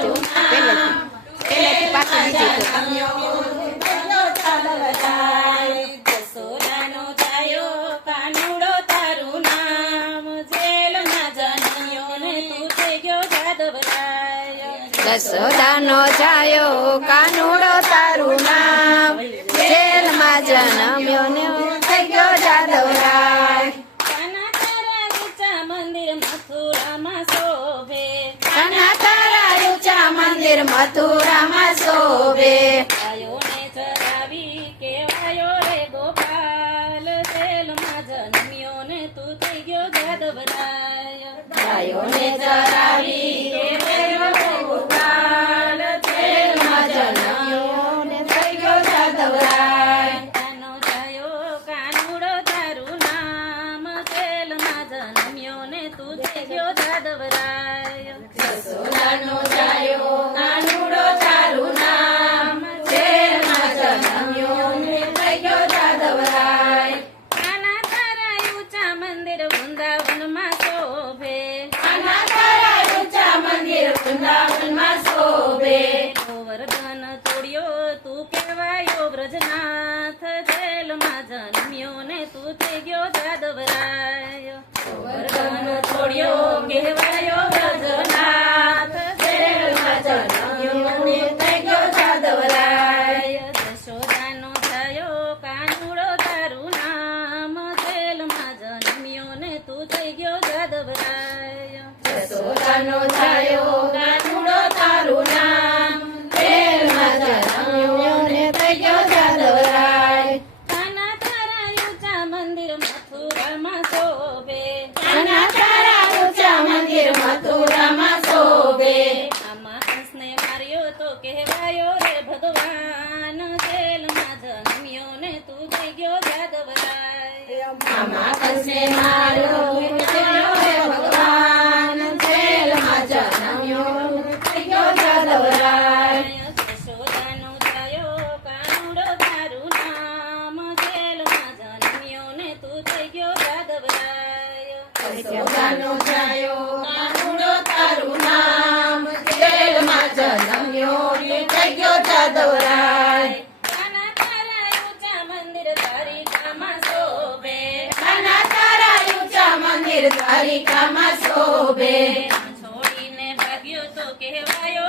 દેજો પહેલેથી પાછું લીધી જસોદાનો જાયો કાનુડો તારું નામ જેલમાં જન્મ્યો ને તું થઈ ગયો જાદવરાય જસોદાનો જાયો કાનુડો તારું નામ જેલમાં જન્મ્યો ને થઈ ગયો જાદવરાય કાના તારા ઊંચા મંદિર મથુરામાં શોભે કાના તારા ઊંચા મંદિર મથુરામાં શોભે ગાયોને ચરાવી કેવાયો રે ગોપાલ જેલમાં જન્મ્યો ને તું થઈ ગયો જાદવરાય ગાયોને ચરાવી કેવાયો રે ગોપાલ જેલમાં જન્મ્યો ને થઈ ગયો જાદવરાય કાનો જાયો કાનુડો તારું નામ જેલમાં જન્મ્યો ને તું થઈ ગયો જાદવરાય જસોદાનો જાયો કાનુડો તારું નામ જેલમાં જન્મ્યો ને થઈ ગયો જાદવરાય કાના તારા ઊંચા મંદિર વૃંદાવનમાં શોભે કાના તારા ઊંચા મંદિર વૃંદાવનમાં શોભે ગોવર્ધન તોડ્યો તું કહેવાયો બ્રજનાથ જેલમાં જન્મ્યો ને તું થઈ ગયો જાદવરાય ગોવર્ધન છોડ્યો કહેવાયો બ્રજનાથ જેલમાં જન્મ્યો ને થઈ ગયો જાદવરાય જશોદાનો જાયો કાનુડો તારું નામ જેલમાં જન્મ્યો ને તું થઈ ગયો જાદવરાય જસોદાનો જાયો કાનુડો તારું નામ જેલમાં જન્મ્યો ને થઈ ગયો જાદવરાય કાના તારા ઊંચા મંદિર મથુરામાં શોભે કાના તારા ઊંચા મંદિર મથુરામાં શોભે આમાં કંસને માર્યો તો કહેવાયો રે ભગવાન જેલમાં જન્મ્યો ને તું થઈ ગયો જાદવરાય આમાં કંસને માર્યો કહેવાયો રે ભગવાન જેલમાં જન્મ્યો ને થઈ ગયો જાદવરાય જશોદાનો જાયો કાનુડો તારું નામ જેલમાં જન્મ્યો ને તું થઈ ગયો જાદવરાય જસોદાનો જાયો કાનુડો તારું નામ જેલમાં જન્મ્યો ને થઈ ગયો જાદવરાય કાના તારા ઊંચા મંદિર દ્વારિકામાં શોભે કાના તારા ઊંચા મંદિર દ્વારિકામાં શોભે છોડીને ભાગ્યો તો કહેવાયો